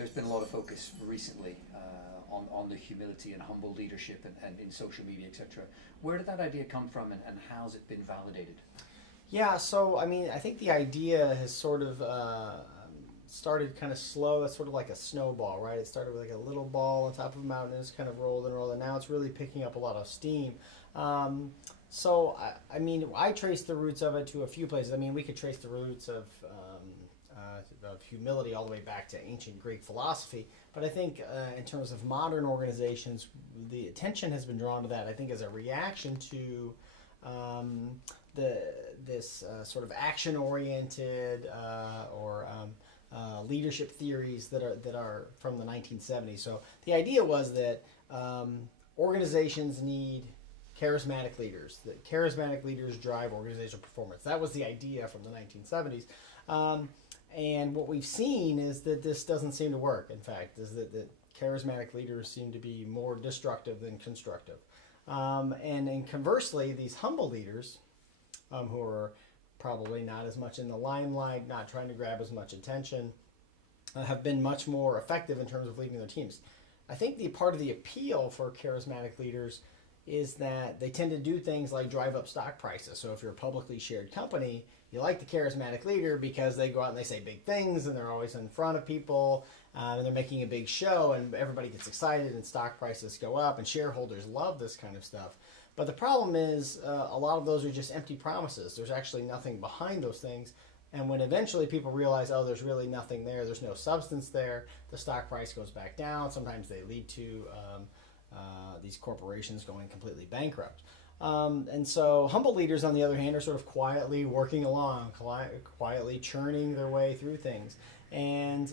there's been a lot of focus recently on the humility and humble leadership and in social media, etc. Where did that idea come from, and how has it been validated? Yeah, so I mean, I think the idea has sort of started kind of slow. It's sort of like a snowball, right? It started with like a little ball on top of a mountain, and it's kind of rolled and rolled, and now it's really picking up a lot of steam. So I mean, I trace the roots of it to a few places. I mean, we could trace the roots of humility all the way back to ancient Greek philosophy. But I think in terms of modern organizations, the attention has been drawn to that, I think, as a reaction to this sort of action-oriented or leadership theories that are from the 1970s. So the idea was that organizations need charismatic leaders. That charismatic leaders drive organizational performance. That was the idea from the 1970s. And what we've seen is that this doesn't seem to work. In fact, is that charismatic leaders seem to be more destructive than constructive. And conversely, these humble leaders, who are probably not as much in the limelight, not trying to grab as much attention, have been much more effective in terms of leading their teams. I think the part of the appeal for charismatic leaders is that they tend to do things like drive up stock prices. So if you're a publicly shared company, you like the charismatic leader because they go out and they say big things, and they're always in front of people, and they're making a big show, and everybody gets excited, and stock prices go up, and shareholders love this kind of stuff. But the problem is a lot of those are just empty promises. There's actually nothing behind those things. And when eventually people realize, oh, there's really nothing there, there's no substance there, the stock price goes back down. Sometimes they lead to these corporations going completely bankrupt. And so humble leaders, on the other hand, are sort of quietly working along, quietly churning their way through things. And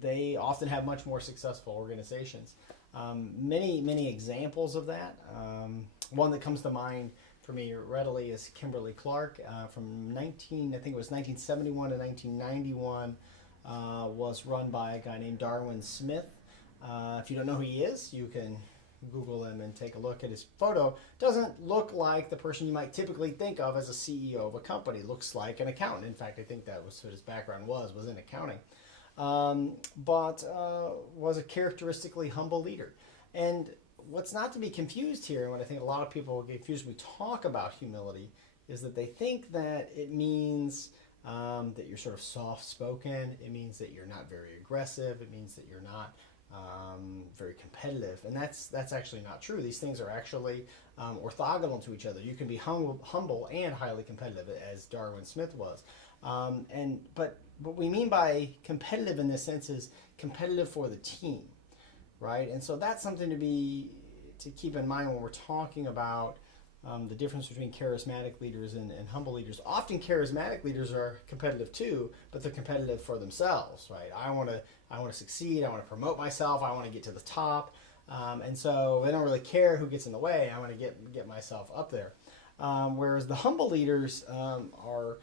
they often have much more successful organizations. Many examples of that. One that comes to mind for me readily is Kimberly Clark from 1971 to 1991, was run by a guy named Darwin Smith. If you don't know who he is, you can Google him and take a look at his photo. Doesn't look like the person you might typically think of as a CEO of a company. Looks like an accountant. In fact, I think that was what his background was in accounting. But was a characteristically humble leader. And what's not to be confused here, and what I think a lot of people get confused when we talk about humility, is that they think that it means that you're sort of soft-spoken. It means that you're not very aggressive. It means that you're not very competitive, and that's actually not true. These things are actually orthogonal to each other. You can be humble and highly competitive, as Darwin Smith was. But what we mean by competitive in this sense is competitive for the team, right? And so that's something to keep in mind when we're talking about the difference between charismatic leaders and humble leaders. Often charismatic leaders are competitive too, but they're competitive for themselves, right? I want to succeed. I want to promote myself. I want to get to the top. And so they don't really care who gets in the way. I want to get myself up there. Whereas the humble leaders are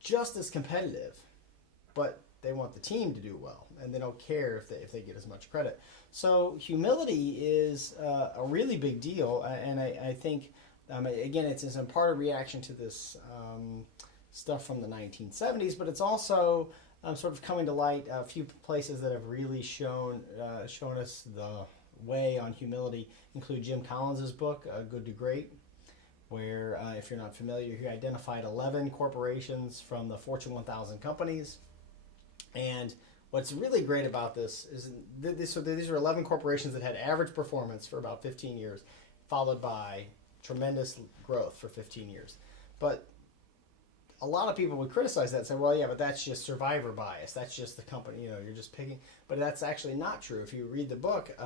just as competitive, but they want the team to do well, and they don't care if they get as much credit. So humility is a really big deal, and I think, again, it's in part a reaction to this stuff from the 1970s, but it's also sort of coming to light. A few places that have really shown us the way on humility include Jim Collins's book, Good to Great, where, if you're not familiar, he identified 11 corporations from the Fortune 1000 companies. And what's really great about this is these are 11 corporations that had average performance for about 15 years, followed by tremendous growth for 15 years. But a lot of people would criticize that and say, well, yeah, but that's just survivor bias. That's just the company, you're just picking. But that's actually not true. If you read the book,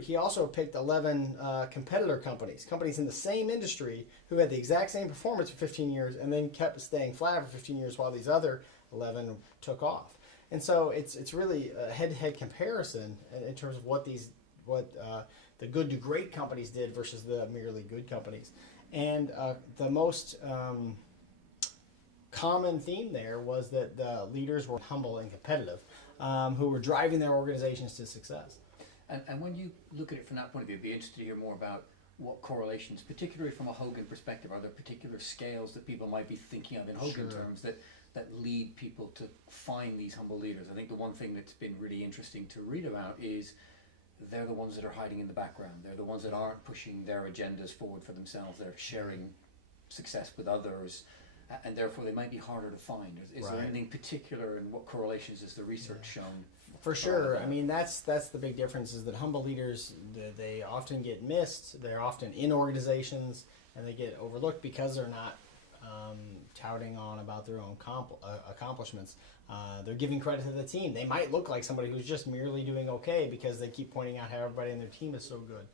he also picked 11 competitor companies in the same industry who had the exact same performance for 15 years and then kept staying flat for 15 years while these other 11 took off. And so it's really a head-to-head comparison in terms of what the good to great companies did versus the merely good companies. And the most common theme there was that the leaders were humble and competitive, who were driving their organizations to success. And when you look at it from that point of view, I'd be interested to hear more about what correlations, particularly from a Hogan perspective, are there particular scales that people might be thinking of in Hogan terms that that lead people to find these humble leaders? I think the one thing that's been really interesting to read about is they're the ones that are hiding in the background. They're the ones that aren't pushing their agendas forward for themselves. They're sharing success with others, and therefore they might be harder to find. Is there anything particular, and what correlations has the research shown? For sure. I mean, that's the big difference, is that humble leaders, they often get missed. They're often in organizations, and they get overlooked because they're not touting on about their own accomplishments. They're giving credit to the team. They might look like somebody who's just merely doing okay because they keep pointing out how everybody in their team is so good.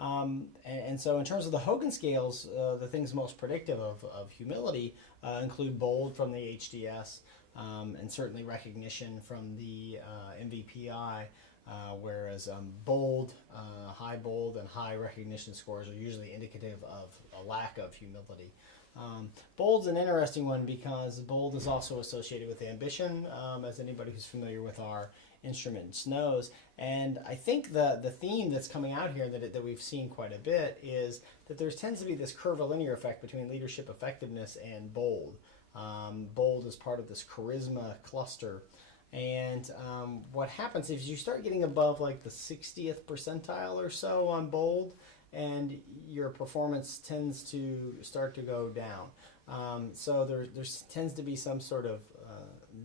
And so in terms of the Hogan scales, the things most predictive of humility include bold from the HDS, and certainly recognition from the MVPI, whereas bold, high bold, and high recognition scores are usually indicative of a lack of humility. Bold's an interesting one because bold is also associated with ambition, as anybody who's familiar with our instruments knows. And I think the theme that's coming out here that we've seen quite a bit is that there tends to be this curvilinear effect between leadership effectiveness and bold. Bold is part of this charisma cluster. And what happens is you start getting above like the 60th percentile or so on bold, and your performance tends to start to go down. So there tends to be some sort of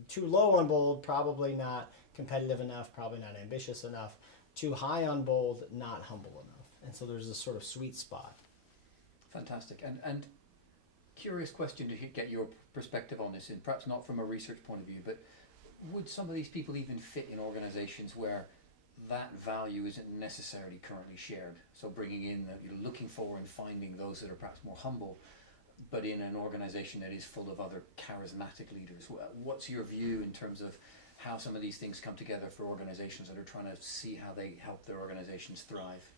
too low on bold, probably not competitive enough, probably not ambitious enough. Too high on bold, not humble enough. And so there's this sort of sweet spot. Fantastic. And curious question to get your perspective on this, and perhaps not from a research point of view, but would some of these people even fit in organizations where that value isn't necessarily currently shared? So bringing in, you're looking for and finding those that are perhaps more humble, but in an organization that is full of other charismatic leaders. What's your view in terms of how some of these things come together for organizations that are trying to see how they help their organizations thrive?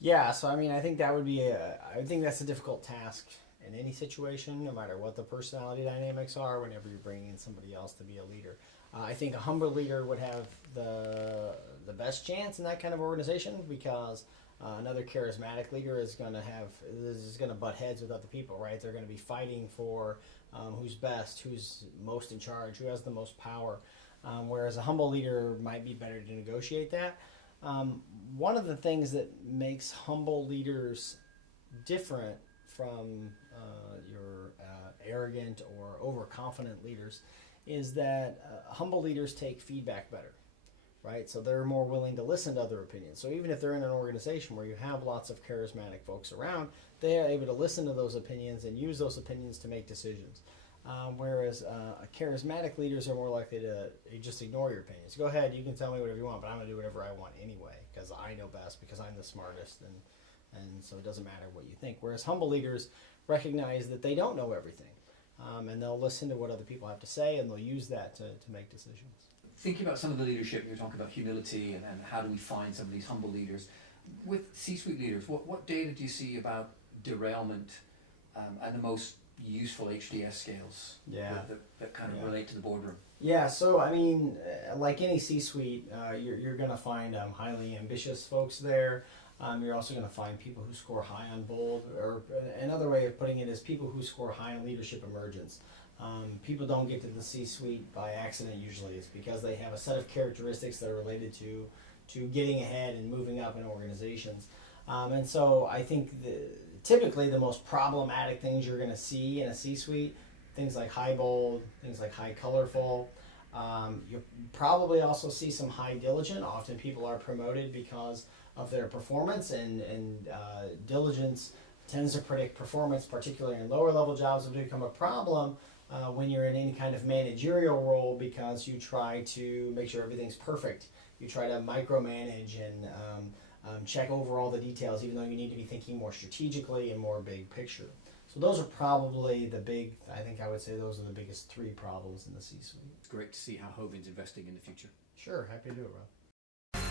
Yeah, so I mean, I think that would be I think that's a difficult task in any situation, no matter what the personality dynamics are, whenever you're bringing in somebody else to be a leader. I think a humble leader would have the best chance in that kind of organization, because another charismatic leader is going to butt heads with other people, right? They're going to be fighting for who's best, who's most in charge, who has the most power. Whereas a humble leader might be better to negotiate that. One of the things that makes humble leaders different from your arrogant or overconfident leaders is that humble leaders take feedback better, right? So they're more willing to listen to other opinions. So even if they're in an organization where you have lots of charismatic folks around, they are able to listen to those opinions and use those opinions to make decisions. Whereas charismatic leaders are more likely to just ignore your opinions. Go ahead, you can tell me whatever you want, but I'm going to do whatever I want anyway, because I know best, because I'm the smartest, and so it doesn't matter what you think. Whereas humble leaders recognize that they don't know everything, and they'll listen to what other people have to say, and they'll use that to make decisions. Thinking about some of the leadership, you're talking about humility and how do we find some of these humble leaders. With C-suite leaders, what data do you see about derailment and the most useful HDS scales that kind of relate to the boardroom? Yeah, so I mean, like any C-suite, you're going to find highly ambitious folks there. You're also going to find people who score high on bold, or another way of putting it is people who score high on leadership emergence. People don't get to the C-suite by accident usually. It's because they have a set of characteristics that are related to getting ahead and moving up in organizations. And so I think typically the most problematic things you're going to see in a C-suite, things like high bold, things like high colorful. You'll probably also see some high diligent. Often people are promoted because of their performance, and diligence tends to predict performance, particularly in lower level jobs. Will become a problem when you're in any kind of managerial role, because you try to make sure everything's perfect. You try to micromanage and check over all the details, even though you need to be thinking more strategically and more big picture. So those are probably I would say those are the biggest three problems in the C-suite. It's great to see how Hogan's investing in the future. Sure, happy to do it, Rob.